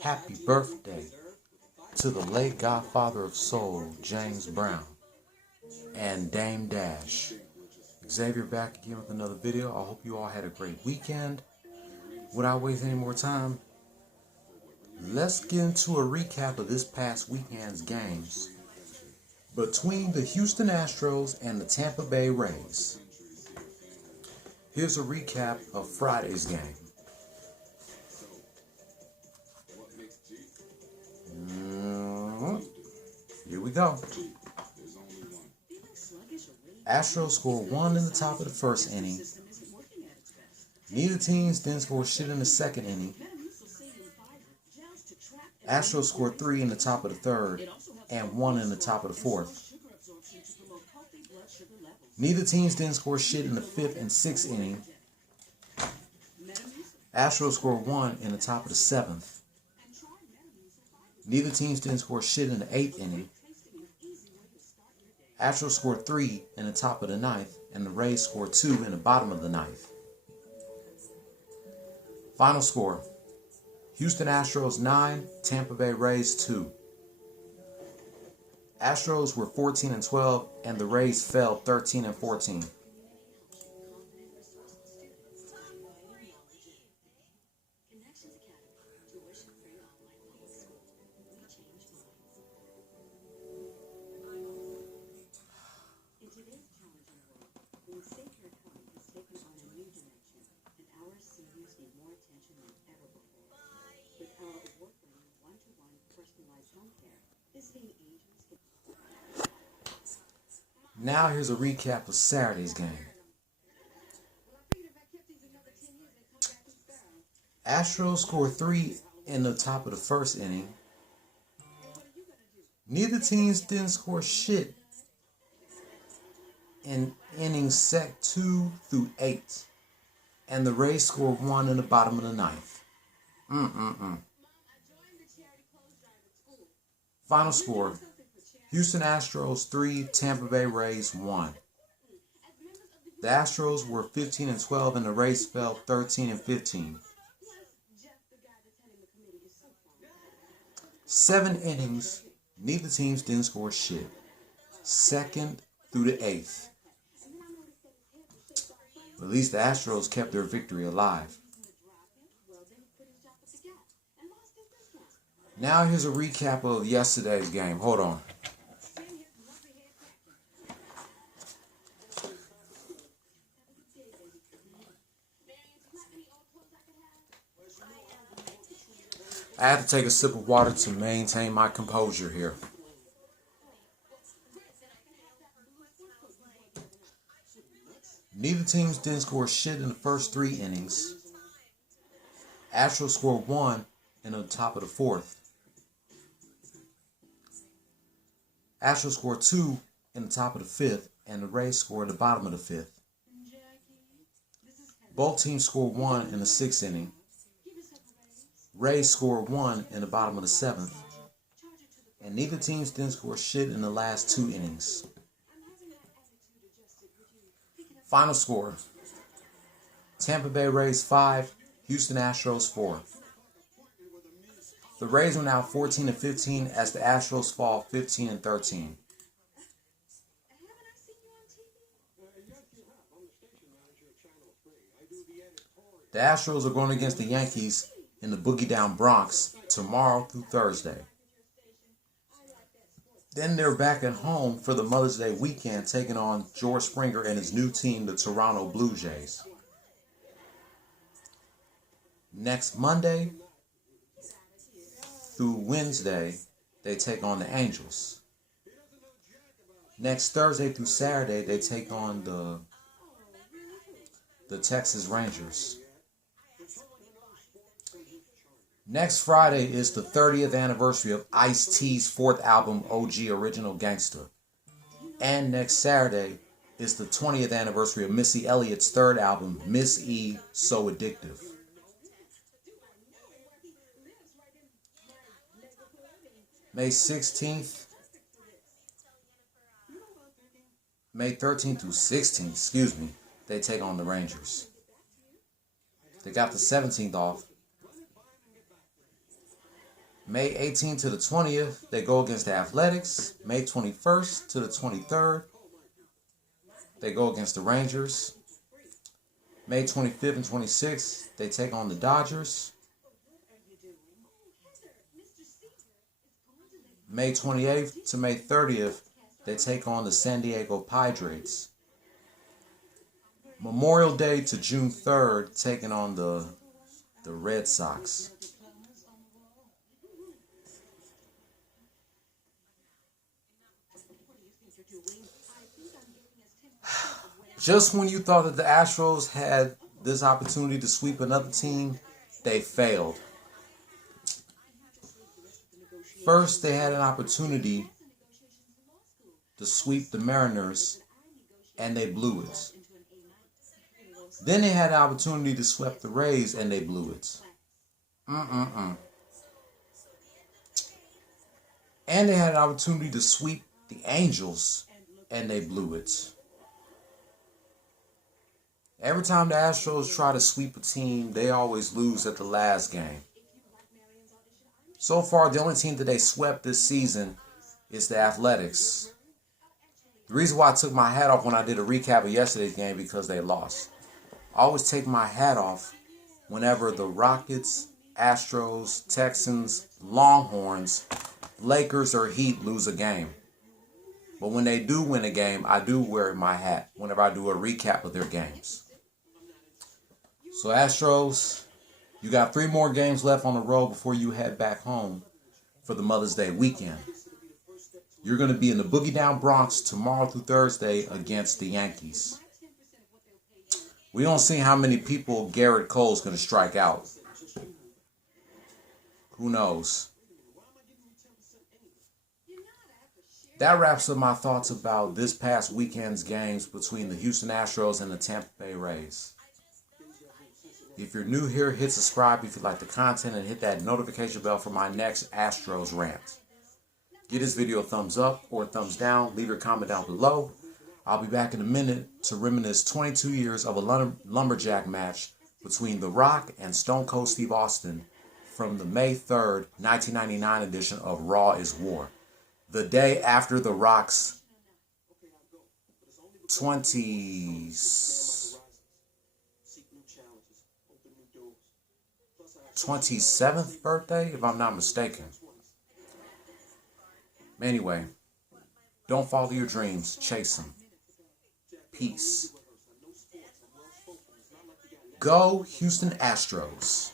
Happy birthday to the late godfather of soul, James Brown, and Dame Dash. Xavier back again with another video. I hope you all had a great weekend. Without wasting any more time, let's get into a recap of this past weekend's games between the Houston Astros and the Tampa Bay Rays. Here's a recap of Friday's game. Here we go. Astros scored 1 in the top of the first inning. Neither teams didn't score shit in the second inning. Astros scored 3 in the top of the third and 1 in the top of the fourth. Neither teams didn't score shit in the fifth and sixth inning. Astros scored 1 in the top of the seventh. Neither teams didn't score shit in the eighth inning. Astros scored 3 in the top of the ninth, and the Rays scored 2 in the bottom of the ninth. Final score: Houston Astros 9, Tampa Bay Rays 2. Astros were 14-12, and the Rays fell 13-14. Now here's a recap of Saturday's game. Astros scored 3 in the top of the first inning. Neither teams didn't score shit in innings set 2 through 8. And the Rays scored 1 in the bottom of the ninth. Final score: Houston Astros 3, Tampa Bay Rays 1. The Astros were 15-12 and the Rays fell 13-15. 7 innings, neither teams didn't score shit. Second through the eighth. But at least the Astros kept their victory alive. Now here's a recap of yesterday's game. Hold on. I have to take a sip of water to maintain my composure here. Neither teams didn't score shit in the first 3 innings. Astros scored 1 in the top of the fourth. Astros scored 2 in the top of the fifth, and the Rays scored at the bottom of the fifth. Both teams scored 1 in the sixth inning. Rays scored 1 in the bottom of the seventh, and neither teams didn't score shit in the last 2 innings. Final score: Tampa Bay Rays 5, Houston Astros 4. The Rays are now 14-15 as the Astros fall 15-13. The Astros are going against the Yankees in the Boogie Down Bronx tomorrow through Thursday. Then they're back at home for the Mother's Day weekend, taking on George Springer and his new team, the Toronto Blue Jays. Next Monday through Wednesday, they take on the Angels. Next Thursday through Saturday, they take on the Texas Rangers. Next Friday is the 30th anniversary of Ice-T's 4th album, OG Original Gangsta. And next Saturday is the 20th anniversary of Missy Elliott's 3rd album, Miss E, So Addictive. May 16th May 13th through 16th, they take on the Rangers. They got the 17th off. May 18th to the 20th, they go against the Athletics. May 21st to the 23rd, they go against the Rangers. May 25th and 26th, they take on the Dodgers. May 28th to May 30th, they take on the San Diego Padres. Memorial Day to June 3rd, taking on the Red Sox. Just when you thought that the Astros had this opportunity to sweep another team, they failed. First, they had an opportunity to sweep the Mariners, and they blew it. Then they had an opportunity to sweep the Rays, and they blew it. And they had an opportunity to sweep the Angels, and they blew it. Every time the Astros try to sweep a team, they always lose at the last game. So far, the only team that they swept this season is the Athletics. The reason why I took my hat off when I did a recap of yesterday's game because they lost. I always take my hat off whenever the Rockets, Astros, Texans, Longhorns, Lakers, or Heat lose a game. But when they do win a game, I do wear my hat whenever I do a recap of their games. So Astros, you got 3 more games left on the road before you head back home for the Mother's Day weekend. You're going to be in the Boogie Down Bronx tomorrow through Thursday against the Yankees. We don't see how many people Garrett Cole's going to strike out. Who knows? That wraps up my thoughts about this past weekend's games between the Houston Astros and the Tampa Bay Rays. If you're new here, hit subscribe if you like the content and hit that notification bell for my next Astros rant. Give this video a thumbs up or a thumbs down. Leave your comment down below. I'll be back in a minute to reminisce 22 years of a lumberjack match between The Rock and Stone Cold Steve Austin from the May 3rd, 1999 edition of Raw is War. The day after The Rock's 27th birthday, if I'm not mistaken. Anyway, don't follow your dreams, chase them. Peace. Go Houston Astros.